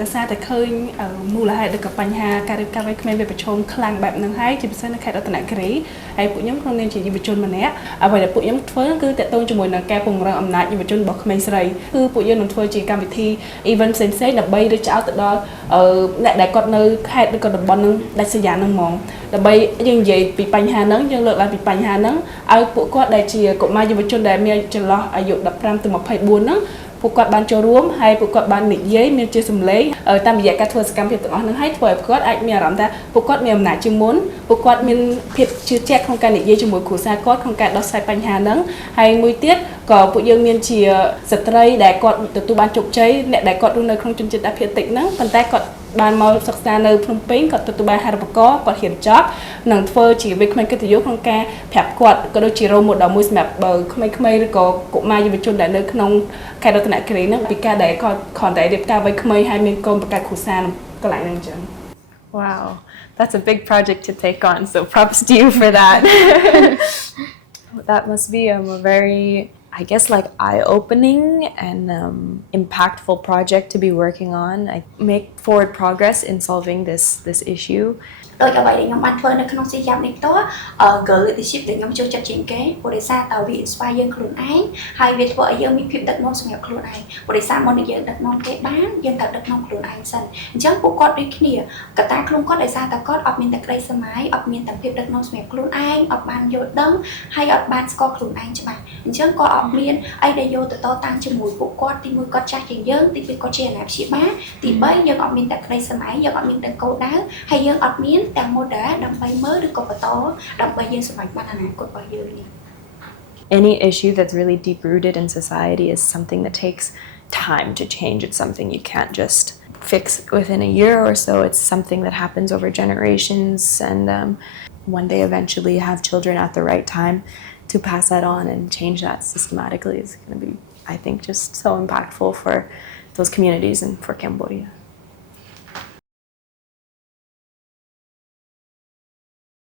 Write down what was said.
ដោយសារតែឃើញមូលហេតុនៃបញ្ហាការរៀបការវ័យក្មេងវាប្រឈមខ្លាំងបែបហ្នឹងហើយជាពិសេសនៅខេត្តរតនគិរីហើយពួកខ្ញុំក្នុងនាមជាយុវជនម្នាក់អ្វីដែលពួកខ្ញុំធ្វើគឺតាក់ទងជាមួយនឹងការពង្រឹងអំណាចយុវជនរបស់ក្មេងស្រីគឺពួកយើងនឹងធ្វើជាកម្មវិធី event ផ្សេងៗដើម្បីរៀបចោលទៅដល់អ្នកដែលគាត់នៅខេត្តឬក៏តំបន់ហ្នឹងដាច់ស្រយាលហ្នឹងហ្មងដើម្បីយើងនិយាយពីបញ្ហាហ្នឹងយើងលើកឡើងពីបញ្ហាហ្នឹងឲ្យពួកគាត់ដែលជាកុមារយុវជនដែលមានចន្លោះអាយុ15ទៅ24ហ្នឹងពួកគាត់បានចូលរួមហើយពួកគាត់បាននិយាយមានជាសម្លេងតាមរយៈការធ្វើសកម្មភាពទាំងអស់ហ្នឹងហើយធ្វើឲ្យពួកគាត់អាចមានអារម្មណ៍ថាពួកគាត់មានអំណាចជាងមុនពួកគាត់មានភាពជឿជាក់ក្នុងការនិយាយជាមួយគ្រួសារគាត់ក្នុងការដោះស្រាយបញ្ហាហ្នឹងហើយមួយទៀតក៏ពួកយើងមានជាស្ត្រីដែលគាត់ទទួលបានជោគជ័យអ្នកដែលគាត់រស់នៅក្នុងជនជាតិអាភាគតិចហ្នឹងប៉ុន្តែគាត់បានមកសិក្សានៅភ្នំពេញគាត់ទទួលបានហារូបករណ៍គាត់ហ៊ានចប់នឹងធ្វើជាវិក្មេងកិត្តិយសក្នុងការប្រាប់គាត់ក៏ដូចជា role model មួយសម្រាប់ក្មេងៗឬក៏កុមារយុវជនដែលនៅក្នុងខេត្តរតនគិរីហ្នឹងពីការដែលគាត់គ្រាន់តែរៀបការវ័យក្មេងហើយមានកូនបង្កើតគ្រួសារកន្លែងហ្នឹងអញ្ចឹង Wow, that's a big project to take on, so props to you for that. That must be a very, I guess, like eye-opening and impactful project to be working on. I make forward progress in solving this issue. ដោយអ្វីដែលខ្ញុំបានធ្វើនៅក្នុងសៀយ៉ាប់នេះផ្ទាល់ girl leadership ដែលខ្ញុំចូលចិត្តជាងគេព្រោះដោយសារតើវា inspire យើងខ្លួនឯងហើយវាធ្វើឲ្យយើងមានភាពដឹកនាំសម្រាប់ខ្លួនឯងព្រោះដោយសារមុននឹងយើងដឹកនាំគេបានយើងត្រូវដឹកនាំខ្លួនឯងសិនអញ្ចឹងពួកគាត់ដូចគ្នាកត្តាខ្លួនគាត់ដោយសារតើគាត់អត់មានតែក្តីសម័យអត់មានតែភាពដឹកនាំសម្រាប់ខ្លួនឯងអត់បានយល់ដឹងហើយអត់បានស្គាល់ខ្លួនឯងច្បាស់អញ្ចឹងគាត់អត់មានអីដែលយកទៅតតាំងជាមួយពួកគាត់ទីមួយគាត់ចាស់ជាងយើងទីពីរគាត់ជាអាណាព្យាបាលទី3យើងអត់មានតែក្តីសម័យយើងអត់មានតែគោលដៅហើយយើងអត់មានទាំង model ដើម្បីមើលឬក៏បន្តដើម្បីយើងសម្រេចបានអនាគតរបស់យើងនេះ Any issue that's really deep rooted in society is something that takes time to change. It's something you can't just fix within a year or so. It's something that happens over generations and one day eventually have children at the right time to pass that on and change that systematically is going to be, I think, just so impactful for those communities and for Cambodia.